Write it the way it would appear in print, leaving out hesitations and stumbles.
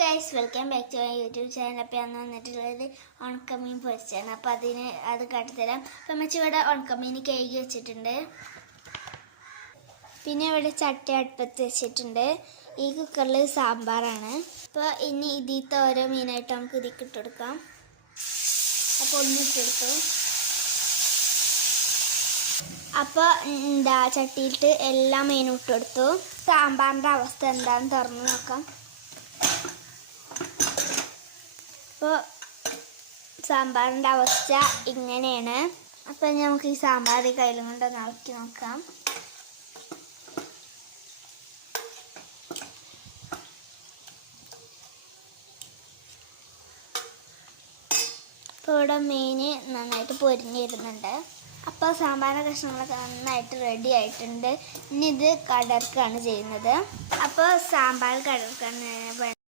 Guys, welcome back to my YouTube channel. അപ്പോൾ ഞാൻ വന്നിട്ടുള്ളത് ഉണക്കമീൻ പൊരിച്ചാണ്. അപ്പോൾ അത് കാട്ടിത്തരാം. അപ്പം അമ്മച്ചി ഇവിടെ ഉണക്കമീൻ കഴുകി വെച്ചിട്ടുണ്ട്. പിന്നെ ഇവിടെ ചട്ടി അടുപ്പത്ത് വെച്ചിട്ടുണ്ട്. ഈ കുക്കറിൽ സാമ്പാറാണ്. അപ്പോൾ ഇനി ഇതിലത്തെ ഓരോ മീനായിട്ട് നമുക്ക് ഇതിലേക്ക് ഇട്ട് കൊടുക്കാം. അപ്പോൾ ഒന്നിട്ടെടുത്തു. അപ്പോൾ ചട്ടിയിലിട്ട് എല്ലാ മീനും ഇട്ട് കൊടുത്തു. സാമ്പാറിൻ്റെ അവസ്ഥ എന്താണെന്ന് തുറന്ന് നോക്കാം. അപ്പോൾ സാമ്പാറിൻ്റെ അവസ്ഥ ഇങ്ങനെയാണ്. അപ്പം നമുക്ക് ഈ സാമ്പാർ കയ്യിലും കൊണ്ട് ഇളക്കി നോക്കാം. ഇപ്പോൾ ഇവിടെ മീൻ നന്നായിട്ട് പൊരിഞ്ഞിരുന്നുണ്ട്. അപ്പോൾ സാമ്പാറിൻ്റെ കഷ്ണങ്ങളൊക്കെ നന്നായിട്ട് റെഡി ആയിട്ടുണ്ട്. ഇനി ഇത് കടർക്കാണ് ചെയ്യുന്നത്. അപ്പോൾ സാമ്പാർ കടർക്കാൻ